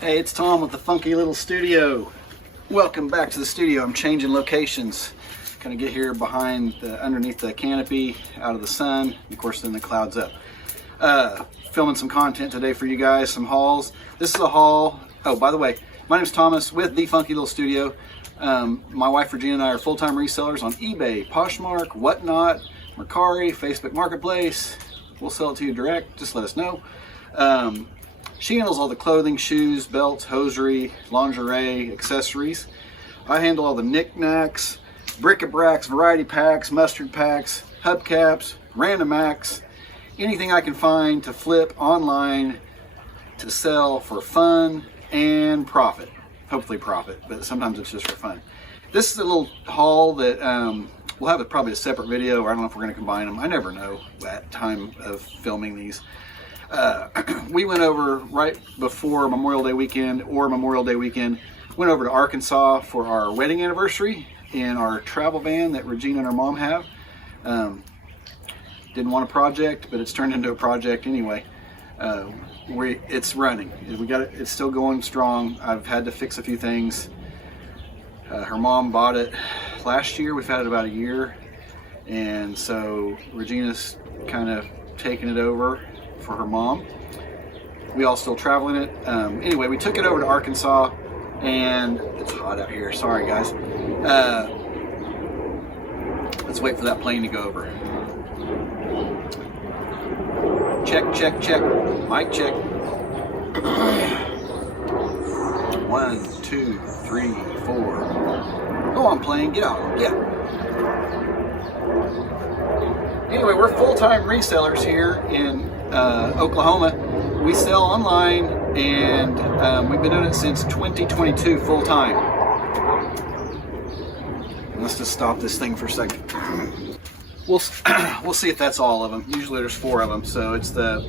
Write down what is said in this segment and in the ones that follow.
Hey, it's Tom with the funky little studio. Welcome back to the studio. I'm changing locations. Kind of get here underneath the canopy, out of the sun. Of course, then the clouds up. Filming some content today for you guys, some hauls. This is a haul. Oh, by the way, my name is Thomas with the Funky Little Studio. My wife Regina and I are full-time resellers on eBay, Poshmark, Whatnot, Mercari, Facebook Marketplace. We'll sell it to you direct. Just let us know. She handles all the clothing, shoes, belts, hosiery, lingerie, accessories. I handle all the knickknacks, bric-a-bracs, variety packs, mustard packs, hubcaps, random acts, anything I can find to flip online to sell for fun and profit. Hopefully profit, but sometimes it's just for fun. This is a little haul that we'll have probably a separate video, or I don't know if we're going to combine them. I never know at time of filming these. We went over right before Memorial Day weekend went over to Arkansas for our wedding anniversary in our travel van that Regina and her mom have. Didn't want a project, but it's turned into a project anyway. It's running. It's still going strong. I've had to fix a few things. Her mom bought it last year. We've had it about a year, and so Regina's kind of taking it over for her mom. We all still traveling it. Anyway, we took it over to Arkansas, and it's hot out here. Sorry, guys. Let's wait for that plane to go over. Check, check, check. Mic check. 1, 2, 3, 4. Go on, plane. Get out. Yeah. Anyway, we're full-time resellers here in Oklahoma. We sell online, and we've been doing it since 2022 full-time. Let's just stop this thing for a second. We'll see if that's all of them. Usually there's 4 of them, so it's the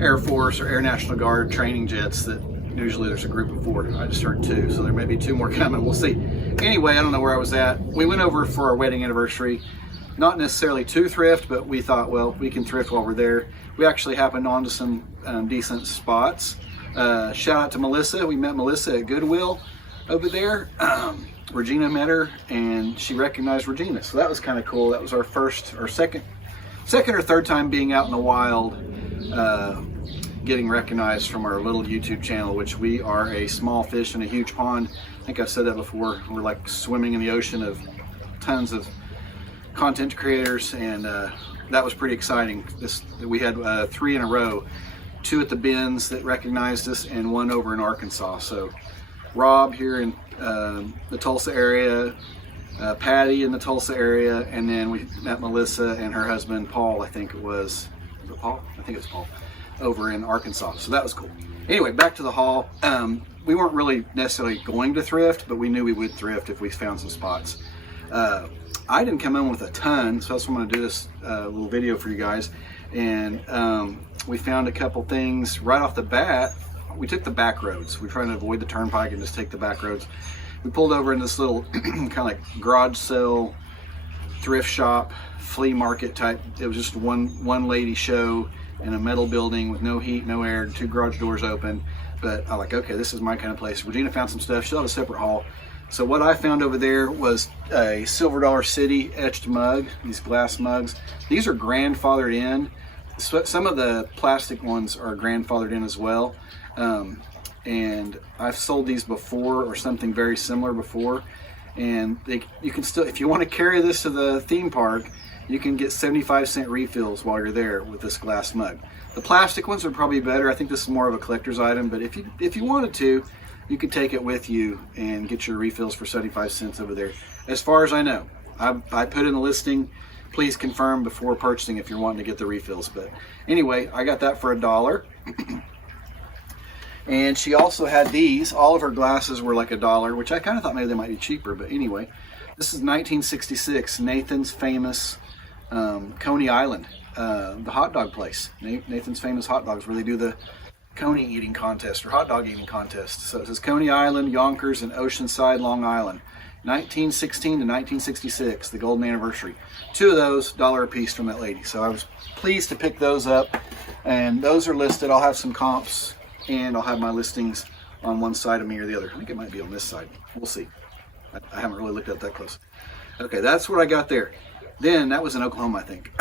Air Force or Air National Guard training jets that usually there's a group of 4. I just heard 2, so there may be 2 more coming. We'll see. Anyway, I don't know where I was at. We went over for our wedding anniversary. Not necessarily to thrift, but we thought, well, we can thrift while we're there. We actually happened onto some decent spots. Shout out to Melissa. We met Melissa at Goodwill over there. Regina met her, and she recognized Regina, so that was kind of cool. That was our second or third time being out in the wild, getting recognized from our little YouTube channel, which we are a small fish in a huge pond. I think I've said that before. We're like swimming in the ocean of tons of content creators, and that was pretty exciting. We had 3 in a row, 2 at the bins that recognized us, and 1 over in Arkansas. So Rob here in the Tulsa area, Patty in the Tulsa area, and then we met Melissa and her husband Paul. I think it was Paul. I think it was Paul over in Arkansas. So that was cool. Anyway, back to the haul. We weren't really necessarily going to thrift, but we knew we would thrift if we found some spots. I didn't come in with a ton, so that's why I'm going to do this little video for you guys. And we found a couple things right off the bat. We took the back roads. We're trying to avoid the turnpike and just take the back roads. We pulled over in this little kind of like garage sale, thrift shop, flea market type. It was just one lady show in a metal building with no heat, no air, 2 garage doors open. But I'm like, okay, this is my kind of place. Regina found some stuff. She'll have a separate haul. So what I found over there was a Silver Dollar City etched mug, these glass mugs. These are grandfathered in. Some of the plastic ones are grandfathered in as well. And I've sold these before, or something very similar before. And you can still, if you want to carry this to the theme park, you can get 75-cent refills while you're there with this glass mug. The plastic ones are probably better. I think this is more of a collector's item, but if you wanted to, you could take it with you and get your refills for 75 cents over there. As far as I know, I put in the listing. Please confirm before purchasing if you're wanting to get the refills. But anyway, I got that for $1. And she also had these. All of her glasses were like $1, which I kind of thought maybe they might be cheaper. But anyway, this is 1966 Nathan's Famous Coney Island, the hot dog place. Nathan's Famous Hot Dogs, where they do the coney eating contest or hot dog eating contest. So it says Coney Island, Yonkers, and Oceanside, Long Island. 1916 to 1966, the golden anniversary. 2 of those, $1 a piece from that lady. So I was pleased to pick those up, and those are listed. I'll have some comps, and I'll have my listings on one side of me or the other. I think it might be on this side. We'll see. I haven't really looked at that close. Okay, that's what I got there. Then that was in Oklahoma, I think.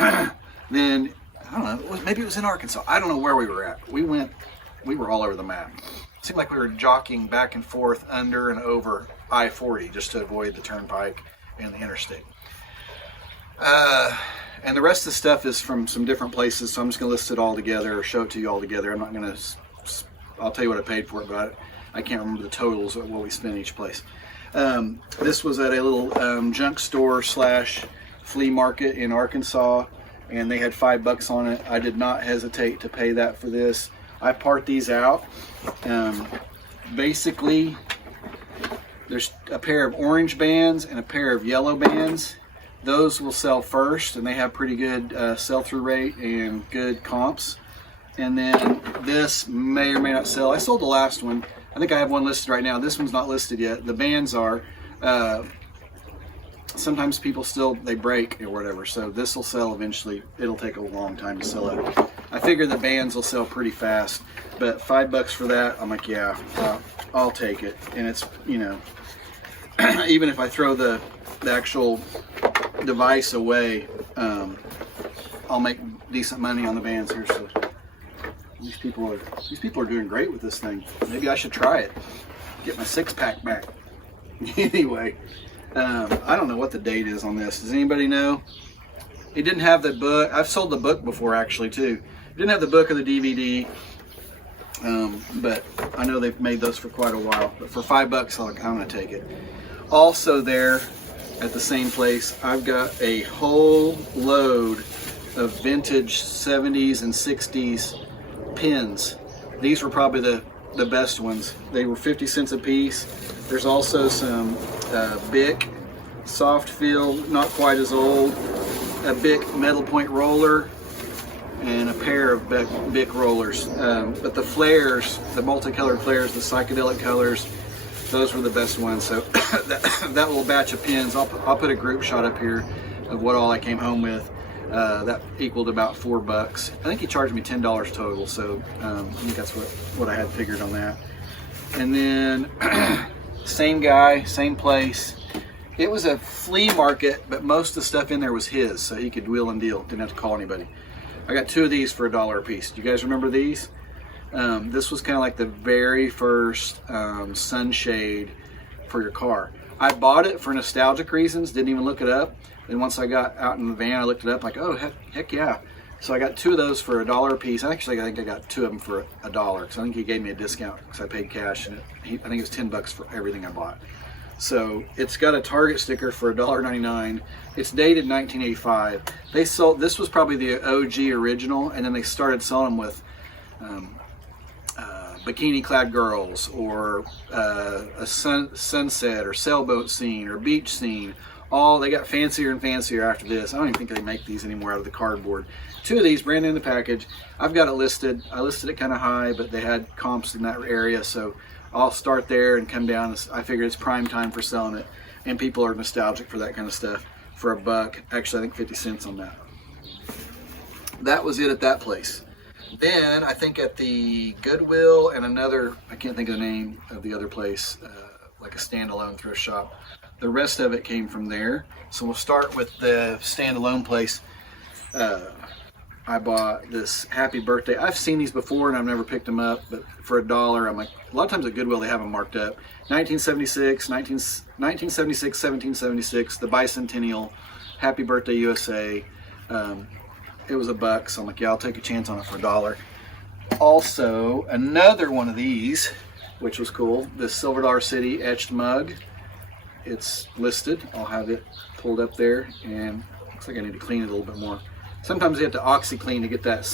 Then I don't know. Maybe it was in Arkansas. I don't know where we were at. We were all over the map. It seemed like we were jockeying back and forth under and over I-40 just to avoid the turnpike and the interstate. And the rest of the stuff is from some different places, so I'm just going to list it all together or show it to you all together. I'm not going to, I'll tell you what I paid for it, but I can't remember the totals of what we spent each place. This was at a little junk store slash flea market in Arkansas, and they had $5 on it. I did not hesitate to pay that for this. I part these out. Basically, there's a pair of orange bands and a pair of yellow bands. Those will sell first, and they have pretty good sell-through rate and good comps. And then this may or may not sell. I sold the last one. I think I have one listed right now. This one's not listed yet. The bands are. Sometimes people still, they break or whatever, so this will sell eventually. It'll take a long time to sell it. I figure the bands will sell pretty fast, but $5 for that, I'm like, yeah, I'll take it. And it's, you know, even if I throw the actual device away, I'll make decent money on the bands here. So these people are doing great with this thing. Maybe I should try it. Get my 6-pack back. Anyway, I don't know what the date is on this. Does anybody know? It didn't have the book. I've sold the book before actually too. It didn't have the book or the DVD, but I know they've made those for quite a while. But for $5, I'm gonna take it. Also there at the same place, I've got a whole load of vintage 70s and 60s pins. These were probably the best ones. They were 50 cents a piece. There's also some Bic soft feel, not quite as old, a Bic metal point roller, and a pair of Bic rollers. But the flares, the multicolored flares, the psychedelic colors, those were the best ones. So that little batch of pins, I'll put a group shot up here of what all I came home with. That equaled about $4. I think he charged me $10 total, so I think that's what I had figured on that. And then same guy, same place. It was a flea market, but most of the stuff in there was his, so he could wheel and deal. Didn't have to call anybody. I got 2 of these for $1 a piece. Do you guys remember these? This was kind of like the very first sunshade for your car. I bought it for nostalgic reasons, didn't even look it up. Then once I got out in the van, I looked it up, like, oh, heck yeah. So I got 2 of those for $1 a piece. Actually, I think I got 2 of them for $1, because I think he gave me a discount because I paid cash, and I think it was $10 for everything I bought. So it's got a Target sticker for $1.99. It's dated 1985. They sold, this was probably the OG original, and then they started selling them with bikini-clad girls, or a sunset, or sailboat scene, or beach scene. They got fancier and fancier after this. I don't even think they make these anymore out of the cardboard. 2 of these, brand new in the package. I've got it listed. I listed it kind of high, but they had comps in that area, so I'll start there and come down. I figure it's prime time for selling it, and people are nostalgic for that kind of stuff. For $1, actually I think 50 cents on that. That was it at that place. Then I think at the Goodwill and another, I can't think of the name of the other place, like a standalone thrift shop. The rest of it came from there. So we'll start with the standalone place. I bought this Happy Birthday. I've seen these before and I've never picked them up, but for $1, I'm like, a lot of times at Goodwill they have them marked up. 1976, 1776, the Bicentennial, Happy Birthday USA. It was $1, so I'm like, yeah, I'll take a chance on it for $1. Also, another one of these, which was cool, this Silver Dollar City etched mug. It's listed. I'll have it pulled up there, and looks like I need to clean it a little bit more. Sometimes you have to OxyClean to get that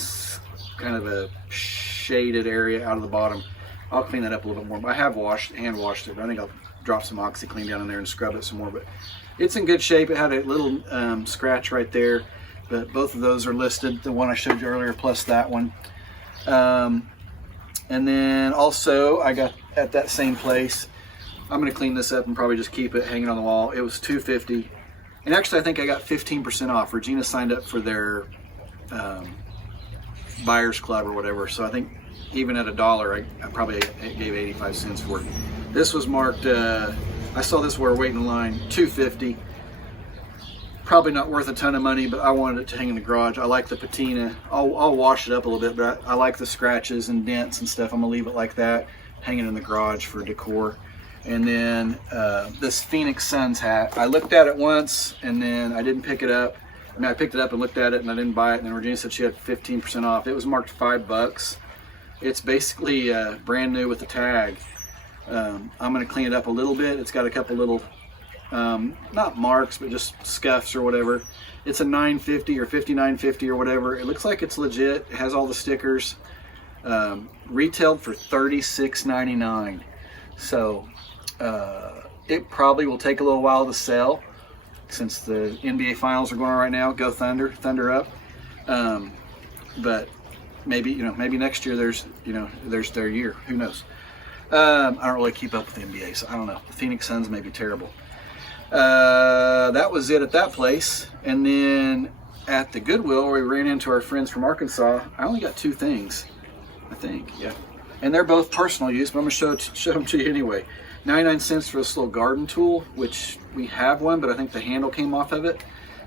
kind of a shaded area out of the bottom. I'll clean that up a little bit more. I have hand washed it, but I think I'll drop some OxyClean down in there and scrub it some more. But it's in good shape. It had a little scratch right there, but both of those are listed. The one I showed you earlier plus that one. And then also I got at that same place, I'm going to clean this up and probably just keep it hanging on the wall. It was $2.50. And actually, I think I got 15% off. Regina signed up for their buyers club or whatever. So I think even at $1, I probably gave 85 cents for it. This was marked, I saw this where waiting in line, $2.50. Probably not worth a ton of money, but I wanted it to hang in the garage. I like the patina. I'll wash it up a little bit, but I like the scratches and dents and stuff. I'm gonna leave it like that, hanging in the garage for decor. And then this Phoenix Suns hat. I looked at it once and then I didn't pick it up. I mean, I picked it up and looked at it and I didn't buy it. And then Regina said she had 15% off. It was marked $5. It's basically brand new with the tag. I'm gonna clean it up a little bit. It's got a couple little, not marks, but just scuffs or whatever. It's a $9.50 or $59.50 or whatever. It looks like it's legit. It has all the stickers. Retailed for $36.99. So it probably will take a little while to sell since the NBA finals are going on right now. Go Thunder, Thunder up. But maybe, maybe next year there's their year. Who knows? I don't really keep up with the NBA, so I don't know. The Phoenix Suns may be terrible. That was it at that place. And then at the Goodwill, where we ran into our friends from Arkansas, I only got 2 things, I think, yeah. And they're both personal use, but I'm gonna show them to you anyway. 99 cents for this little garden tool, which we have one, but I think the handle came off of it.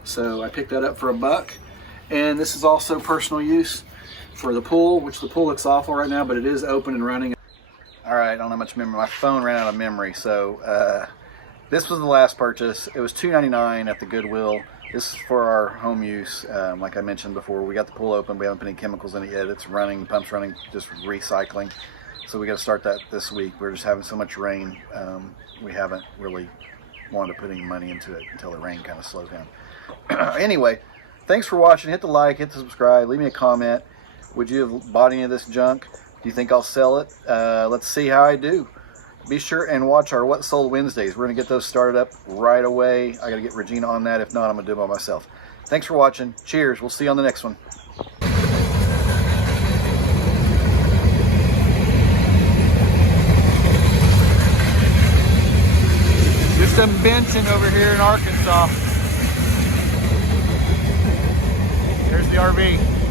So I picked that up for $1. And this is also personal use for the pool, which the pool looks awful right now, but it is open and running. All right, I don't have much memory. My phone ran out of memory, so this was the last purchase. It was $2.99 at the Goodwill. This is for our home use. Like I mentioned before, we got the pool open. We haven't put any chemicals in it yet. It's running, pump's running, just recycling. So we got to start that this week. We're just having so much rain. We haven't really wanted to put any money into it until the rain kind of slows down. Anyway, thanks for watching. Hit the like, hit the subscribe, leave me a comment. Would you have bought any of this junk? Do you think I'll sell it? Let's see how I do. Be sure and watch our What Sold Wednesdays. We're going to get those started up right away. I got to get Regina on that. If not, I'm going to do it by myself. Thanks for watching. Cheers. We'll see you on the next one. Just some benching over here in Arkansas. There's the RV.